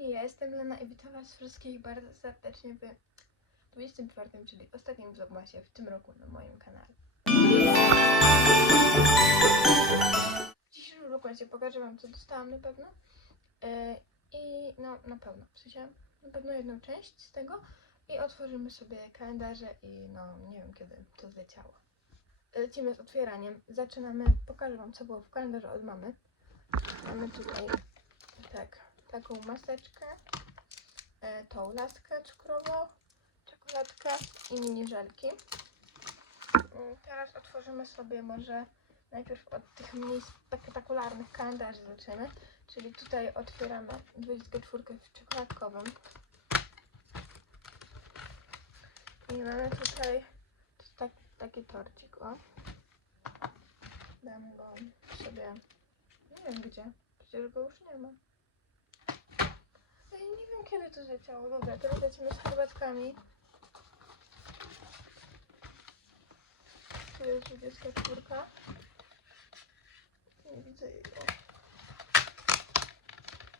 kochani, ja jestem Lena i witam was wszystkich bardzo serdecznie w 24, czyli ostatnim vlogmasie w tym roku na moim kanale. W dzisiejszym vlogmasie pokażę wam co dostałam na pewno Yy, i no na pewno, w sensie na pewno jedną część z tego i otworzymy sobie kalendarze i no nie wiem kiedy to zleciało. Lecimy z otwieraniem. Zaczynamy, pokażę wam co było w kalendarzu od mamy. Mamy tutaj tak, taką maseczkę, e, tą laskę cukrową, czekoladkę i mini żelki. Mm, Teraz otworzymy sobie może najpierw od tych mniej spektakularnych kalendarzy zaczniemy. Czyli tutaj otwieramy 24 w czekoladkowym. I mamy tutaj tak, taki torcik, o. Damy go sobie, nie wiem gdzie, przecież go już nie ma. Nie wiem kiedy to zleciało. Dobra, teraz lecimy z herbatkami. Tu jest 24. Nie widzę jej.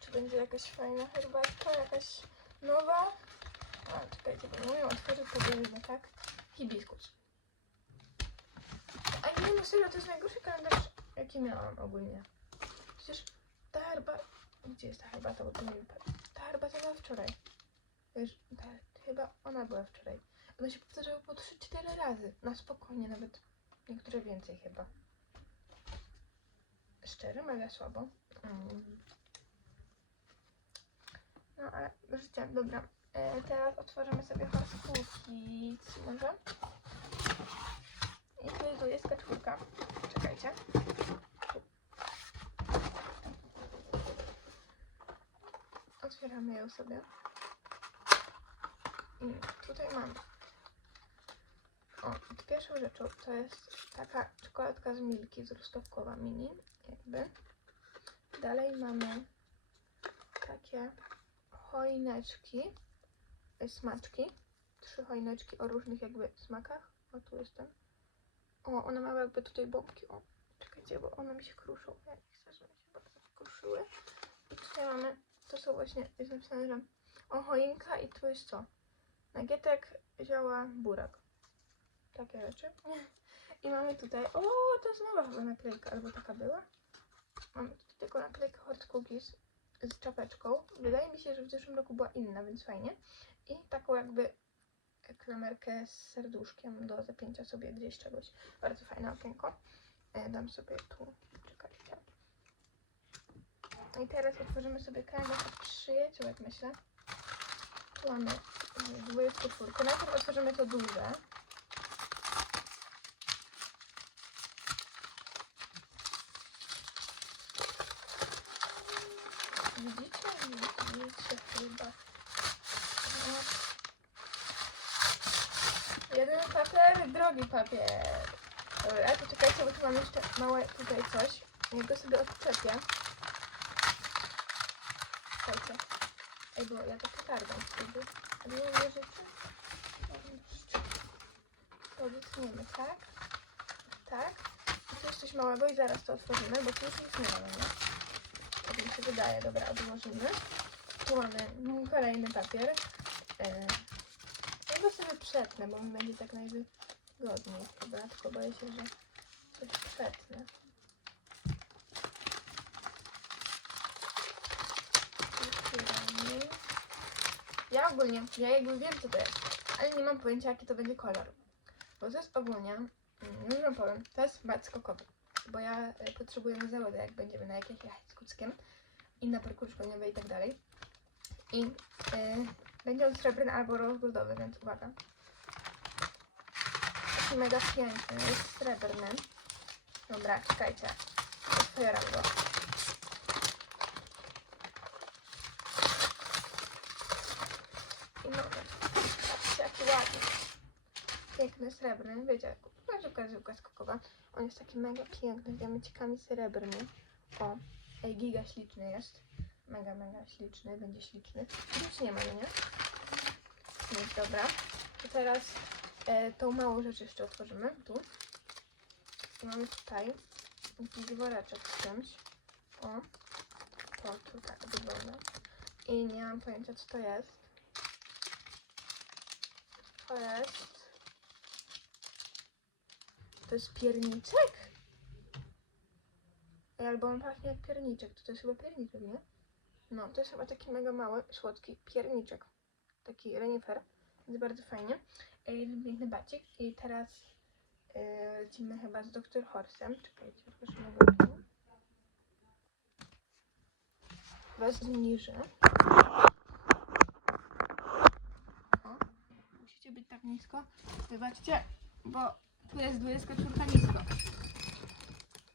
Czy będzie jakaś fajna herbatka, jakaś nowa? A, czekajcie, bo otworzyć tego nie tak? Hibiskus. A nie, no serio, to jest najgorszy kalendarz, jaki miałam ogólnie. Przecież ta herbata... Gdzie jest ta herbata, bo to nie wiem. Ta herbata była wczoraj. Wiesz, ta, chyba ona była wczoraj. One się powtarzały po 3-4 razy. Na spokojnie, nawet niektóre więcej chyba. Szczerze, mega słabo. Mm. No ale życie, dobra. E, teraz otworzymy sobie Horsekuki może. I tu jest 24. Czekajcie. Otwieramy ją sobie. I tutaj mam. O, pierwszą rzeczą to jest taka czekoladka z Milki, z truskawkowa mini, jakby. Dalej mamy takie choineczki, y, smaczki. Trzy choineczki o różnych jakby smakach. O, tu jestem. O, one mają jakby tutaj bombki. O, czekajcie, bo one mi się kruszą. Ja nie chcę, żeby się bardzo kruszyły. I tutaj mamy, to są właśnie, jest napisane, że o, choinka i tu jest co? Nagietek, zioła, burak. Takie rzeczy. I mamy tutaj, o, to jest nowa chyba naklejka, albo taka była. Mamy tutaj tylko naklejkę Hot Cookies z czapeczką. Wydaje mi się, że w zeszłym roku była inna, więc fajnie. I taką jakby klamerkę z serduszkiem do zapięcia sobie gdzieś czegoś. Bardzo fajne okienko. E, Dam sobie tu, czekajcie. I teraz otworzymy sobie od przyjaciółek, myślę. Tu mamy mm, 24. Najpierw otworzymy to duże. Widzicie? Widzicie chyba. No. Jeden papier, drugi papier. Dobra, poczekajcie, bo tu mam jeszcze małe tutaj coś. Ja go sobie odczepię. Słuchajcie. Ej, bo ja to potargam wtedy. A nie? To wytniemy, tak? Tak. I tu jest coś małego i zaraz to otworzymy, bo tu już nic nie ma, no nie? Tak mi się wydaje. Dobra, odłożymy. Tu mamy mm, kolejny papier. E, ja go sobie przetnę, bo mi będzie tak najwygodniej chyba, tylko boję się, że coś przetnę. Otwieramy. Ja ogólnie, ja jakby wiem co to jest, ale nie mam pojęcia jaki to będzie kolor. Bo to jest ogólnie, mm, już wam powiem, to jest mat skokowy. Bo ja e, potrzebuję na zawodę, jak będziemy na jakieś jechać z kuckiem i na parkour szkoleniowy i tak dalej. I y, będzie on srebrny albo rozgłodowy, więc uwaga. Taki mega piękny, jest srebrny. Dobra, czekajcie. Otwieram go. I no, patrzcie jaki ładny. Piękny, srebrny, wiecie, żyłka, żyłka skokowa. On jest taki mega piękny, z diamencikami srebrny. O, ej, giga śliczny jest. Mega, mega śliczny, będzie śliczny. Nic nie ma, no nie? Nic, dobra. To teraz e, tą małą rzecz jeszcze otworzymy. Tu. I mamy tutaj jakiś woreczek z czymś. O. To tu tak wygląda. i nie mam pojęcia co to jest. To jest... To jest pierniczek? Albo on pachnie jak pierniczek. To, to jest chyba pierniczek, nie? No, to jest chyba taki mega mały, słodki pierniczek. Taki renifer. Więc bardzo fajnie. Ej, piękny bacik. I teraz yy, lecimy chyba z Dr. Horsem. Czekajcie, proszę mogę. Was zniżę. Musicie być tak nisko. Wybaczcie, bo tu jest 24 nisko.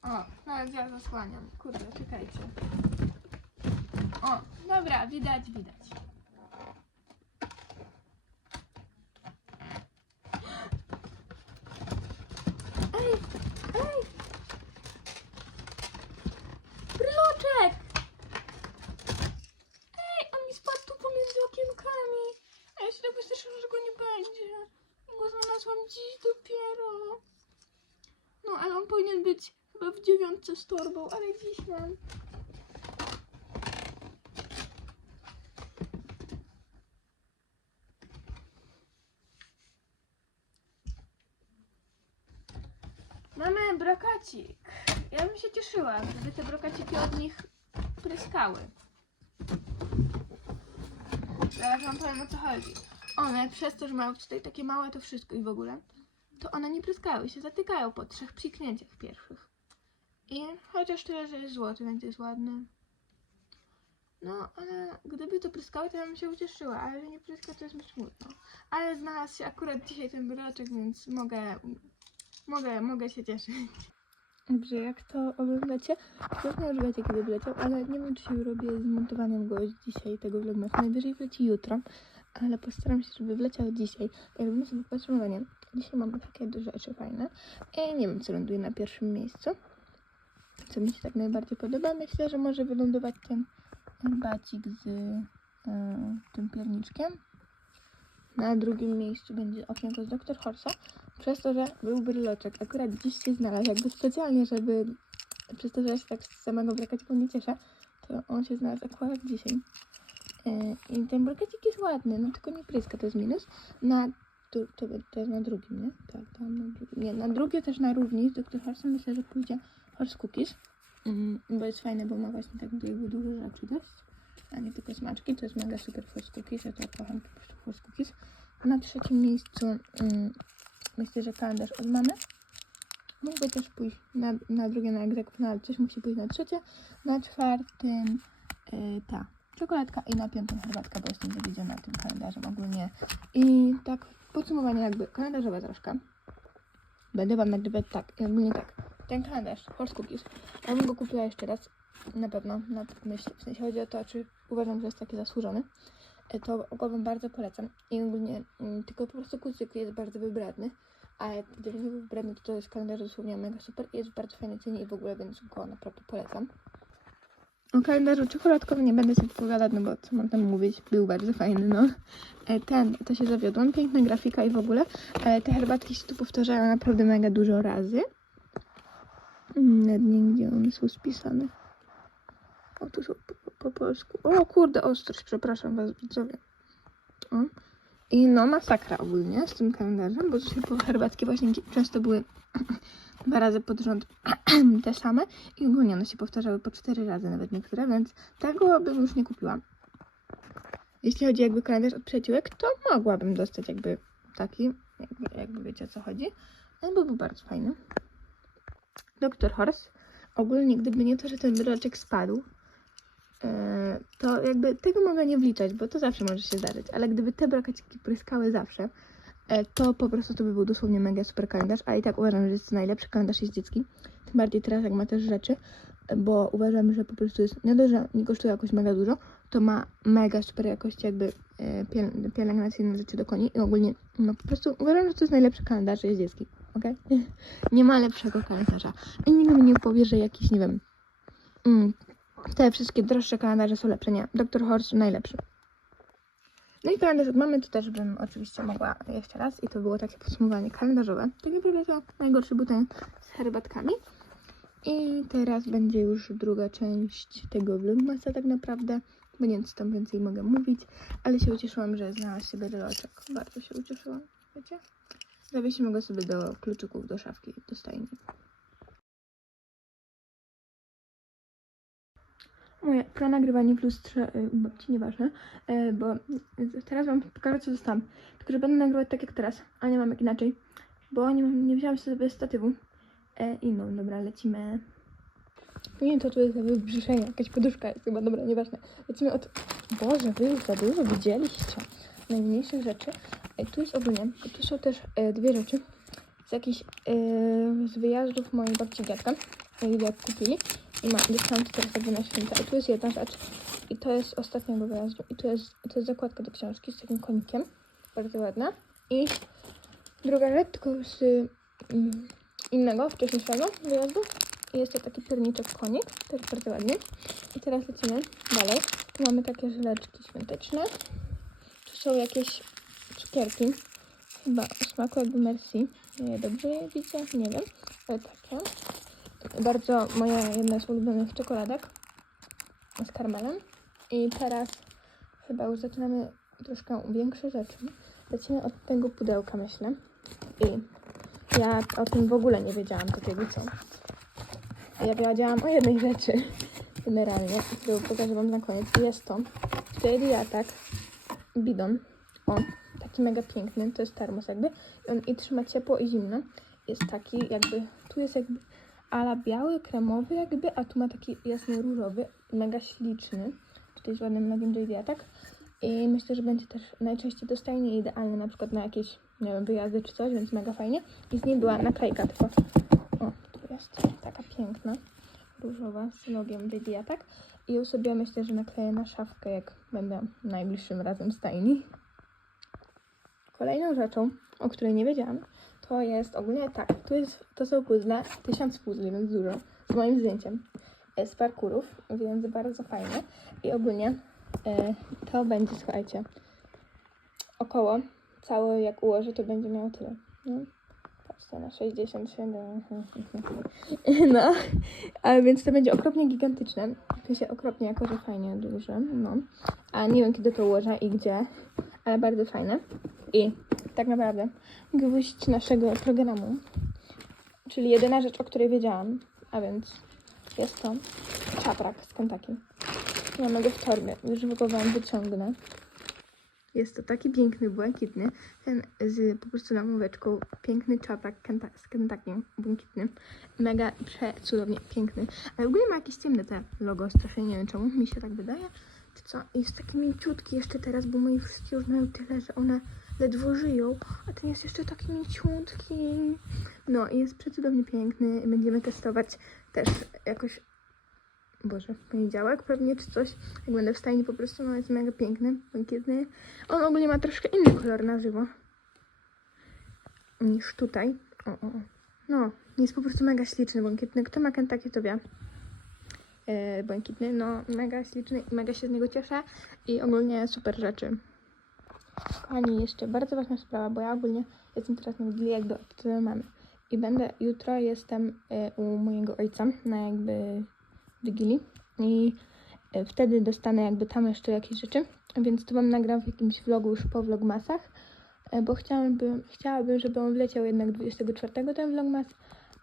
O, nawet ja zasłaniam. Kurde, czekajcie. O, dobra, widać, widać. Ej, ej! Bryloczek! Ej, on mi spadł tu pomiędzy okienkami. A ja się tak wystraszyłam, że go nie będzie. Go znalazłam dziś dopiero. No, ale on powinien być chyba w dziewiątce z torbą, ale dziś mam. Mamy brokacik. Ja bym się cieszyła, gdyby te brokaciki od nich pryskały. Teraz wam powiem o co chodzi. One przez to, że mają tutaj takie małe to wszystko i w ogóle, to one nie pryskały, się zatykają po trzech psiknięciach pierwszych. I chociaż tyle, że jest złoty, więc jest ładny. No, ale gdyby to pryskały, to ja bym się ucieszyła, ale że nie pryska, to jest mi smutno. Ale znalazł się akurat dzisiaj ten broczek, więc mogę, mogę, mogę się cieszyć. Dobrze, jak to oglądacie, pewnie już wiecie kiedy wleciał, ale nie wiem czy się robię z montowaniem go dzisiaj, tego vlogmasu. Najwyżej wleci jutro, ale postaram się, żeby wleciał dzisiaj. Jak robimy sobie podsumowanie, dzisiaj mamy takie rzeczy fajne. I nie wiem, co ląduje na pierwszym miejscu. Co mi się tak najbardziej podoba. Myślę, że może wylądować ten bacik z e, tym pierniczkiem. Na drugim miejscu będzie okienko z Dr. Horsa, przez to, że był bryloczek. Akurat dziś się znalazł, jakby specjalnie, żeby przez to, że ja się tak z samego brakaciku nie cieszę, to on się znalazł akurat dzisiaj. E, I ten brakacik jest ładny, no tylko nie pryska, to jest minus. Na, tu, to, to jest na drugim, nie? Tak, tam na drugim. Nie, na drugie też na równi z Dr. Horsem myślę, że pójdzie Horse Cookies. Mm, bo jest fajne, bo ma właśnie tak jakby dużo rzeczy dość, a nie tylko smaczki. To jest mega super Horse Cookies, ja to kocham po prostu Horse Cookies. Na trzecim miejscu mm, myślę, że kalendarz od mamy. Mógłby też pójść na, na drugie na egzekwo, no ale coś musi pójść na trzecie. Na czwartym y, ta czekoladka i na piątym herbatka, bo jestem zawiedziona tym kalendarzem ogólnie. I tak podsumowanie jakby kalendarzowe troszkę. Będę wam nagrywać tak, ogólnie tak. Ten kalendarz, Horse Cookies, ja bym go kupiła jeszcze raz, na pewno, na myśl, w sensie chodzi o to, czy uważam, że jest taki zasłużony. E, To go wam bardzo polecam. I ogólnie, mm, tylko po prostu kucyk jest bardzo wybredny, ale gdyby nie był wybredny, to to jest kalendarz dosłownie mega super jest w bardzo fajnej cenie i w ogóle, więc go naprawdę polecam. O kalendarzu czekoladkowym nie będę się wypowiadać, no bo co mam tam mówić, był bardzo fajny, no. E, Ten, to się zawiodłam, piękna grafika i w ogóle. E, Te herbatki się tu powtarzają naprawdę mega dużo razy. Mm, Nawet nie wiem, gdzie one są spisane. O, tu są po, po, po polsku. O kurde, ostrość, przepraszam was widzowie. O. I no masakra ogólnie z tym kalendarzem, bo tutaj po herbatki właśnie często były dwa razy pod rząd te same i ogólnie one się powtarzały po cztery razy nawet niektóre, więc tego bym już nie kupiła. Jeśli chodzi jakby kalendarz od przyjaciółek, to mogłabym dostać jakby taki, jakby, jakby wiecie o co chodzi, bo był bardzo fajny. Doktor Horse. Ogólnie gdyby nie to, że ten wyroczek spadł, e, to jakby tego mogę nie wliczać, bo to zawsze może się zdarzyć, ale gdyby te brakaciki pryskały zawsze, e, to po prostu to by był dosłownie mega super kalendarz, a i tak uważam, że jest to najlepszy kalendarz jeździecki, tym bardziej teraz jak ma też rzeczy, bo uważam, że po prostu jest, nie dość, że nie kosztuje jakoś mega dużo, to ma mega super jakości jakby e, piel, pielęgnacyjne rzeczy do koni i ogólnie, no po prostu uważam, że to jest najlepszy kalendarz jeździecki, okej? nie ma lepszego kalendarza. I nikt mi nie powie, że jakiś, nie wiem, mm, te wszystkie droższe kalendarze są lepsze. Nie, Dr. Horse najlepszy. No i kalendarz od mamy, to też bym oczywiście mogła jeszcze raz i to było takie podsumowanie kalendarzowe. Tak naprawdę to najgorszy był ten z herbatkami. I teraz będzie już druga część tego vlogmasa tak naprawdę. bo nie wiem, co tam więcej mogę mówić, ale się ucieszyłam, że znalazł sobie breloczek. Bardzo się ucieszyłam, wiecie? Zawiesimy go sobie do kluczyków, do szafki, do stajni. Moje pronagrywanie w lustrze y, u babci, nieważne, y, bo y, teraz wam pokażę, co dostałam. Tylko, że będę nagrywać tak jak teraz, a nie mam jak inaczej, bo nie, mam, nie wziąłam sobie statywu. E, I no, dobra, lecimy. Nie wiem, co tu jest za wybrzyszenie, jakaś poduszka jest chyba, dobra, nieważne. Lecimy od... Boże, wy już za dużo widzieliście. Najmniejszych rzeczy. E, tu jest ogólnie, tu są też e, dwie rzeczy. Z jakichś e, z wyjazdów mojej babci dziadka, e, jak kupili. I ma, dostałam to teraz jakby na święta. I tu jest jedna rzecz. I to jest ostatniego wyjazdu. I tu jest, to jest zakładka do książki z takim konikiem. Bardzo ładna. I druga rzecz, tylko z mm, innego, wcześniejszego wyjazdu. I jest to taki pierniczek konik. Też bardzo ładnie. I teraz lecimy dalej. Tu mamy takie żeleczki świąteczne. Są jakieś cukierki. Chyba o smaku jakby Merci. Dobrze je widzę? Nie wiem. Ale takie. Bardzo moja jedna z ulubionych czekoladek z karmelem. I teraz chyba już zaczynamy troszkę większe rzeczy. Lecimy od tego pudełka, myślę. I ja o tym w ogóle nie wiedziałam takiego co. Ja wiedziałam o jednej rzeczy generalnie, którą pokażę wam na koniec. Jest to wtedy ja tak bidon. O, taki mega piękny, to jest termos jakby. I on i trzyma ciepło i zimno. Jest taki jakby, tu jest jakby ala biały, kremowy jakby, a tu ma taki jasny różowy, mega śliczny. Tutaj z ładnym logiem JD, tak? I myślę, że będzie też najczęściej dostajnie i idealny na przykład na jakieś, nie wiem, wyjazdy czy coś, więc mega fajnie. I z niej była naklejka tylko. O, tu jest taka piękna, różowa z logiem JD, tak? I ją sobie myślę, że nakleję na szafkę, jak będę najbliższym razem stajni. Kolejną rzeczą, o której nie wiedziałam, to jest ogólnie tak, tu jest, to są puzzle, tysiąc puzli, więc dużo, z moim zdjęciem, e, z parkurów, więc bardzo fajne. I ogólnie e, to będzie, słuchajcie, około, całe jak ułożę, to będzie miało tyle. No. Patrzcie na 67. No, a więc to będzie okropnie gigantyczne. W sensie okropnie, jako że fajnie duże, no. A nie wiem, kiedy to ułożę i gdzie, ale bardzo fajne. I tak naprawdę gwóźdź naszego programu, czyli jedyna rzecz, o której wiedziałam, a więc jest to czaprak z Kentucky. Mamy go w torbie, już go wam wyciągnę. Jest to taki piękny, błękitny, ten z po prostu namóweczką, piękny czaprak Kenta- z Kentucky, błękitny, mega przecudownie piękny, ale ogólnie ma jakieś ciemne te logo, strasznie nie wiem czemu, mi się tak wydaje, czy co, jest taki mięciutki jeszcze teraz, bo moi wszystkie już mają tyle, że one ledwo żyją, a ten jest jeszcze taki mięciutki, no i jest przecudownie piękny, będziemy testować też jakoś Boże, w poniedziałek pewnie czy coś. Jak będę w stajni po prostu, no jest mega piękny, błękitny. On ogólnie ma troszkę inny kolor na żywo niż tutaj. O, o, o. No, jest po prostu mega śliczny, błękitny. Kto ma Kentucky, to wie. E, błękitny, no mega śliczny i mega się z niego cieszę i ogólnie super rzeczy. Kochani, jeszcze bardzo ważna sprawa, bo ja ogólnie jestem teraz na Wigilii jakby mamy. I będę, jutro jestem e, u mojego ojca na jakby Wigilii i e, wtedy dostanę jakby tam jeszcze jakieś rzeczy, więc to wam nagram w jakimś vlogu już po vlogmasach, e, bo chciałabym, chciałabym, żeby on wleciał jednak 24 ten vlogmas,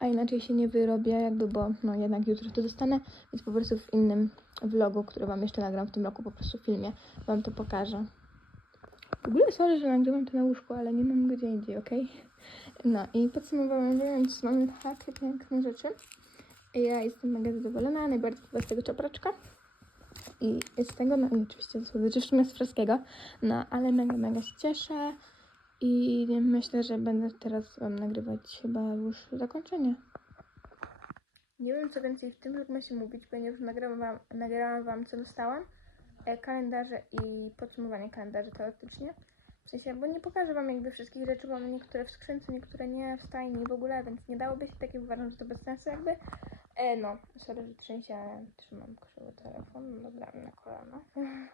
a inaczej się nie wyrobię jakby, bo no jednak jutro to dostanę, więc po prostu w innym vlogu, który wam jeszcze nagram w tym roku, po prostu w filmie, wam to pokażę. W ogóle sorry, że nagrywam to na łóżku, ale nie mam gdzie indziej, okej? No i podsumowując, mamy takie piękne rzeczy. Ja jestem mega zadowolona, najbardziej chyba z tego czapraczka. I z tego, no oczywiście z słodyczy, w z wszystkiego. No, ale mega, mega się cieszę. I myślę, że będę teraz wam nagrywać chyba już zakończenie. Nie wiem, co więcej w tym się mówić, ponieważ nagrałam wam, nagrałam wam co dostałam. E, kalendarze i podsumowanie kalendarzy teoretycznie. W sensie, bo nie pokażę wam jakby wszystkich rzeczy, bo mam niektóre w skrzynce, niektóre nie w stajni w ogóle, więc nie dałoby się takie, uważam, że to bez sensu jakby. E, no, sorry, że trzęsie, trzymam krzywy telefon, no dobra, na kolano.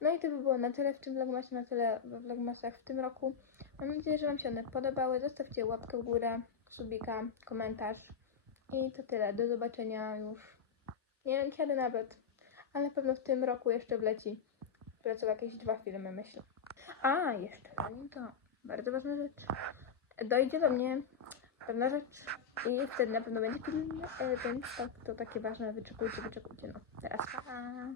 No i to by było na tyle w tym vlogmasie, na tyle we vlogmasach w tym roku. Mam nadzieję, że wam się one podobały. Zostawcie łapkę w górę, subika, komentarz. I to tyle. Do zobaczenia już. Nie wiem kiedy nawet. Ale na pewno w tym roku jeszcze wleci. Wlecą jakieś dwa filmy, myślę. A, jeszcze zanim to, bardzo ważna rzecz. Dojdzie do mnie pewna rzecz i wtedy na pewno będzie film, e, więc to, to takie ważne, wyczekujcie, wyczekujcie. No, teraz pa.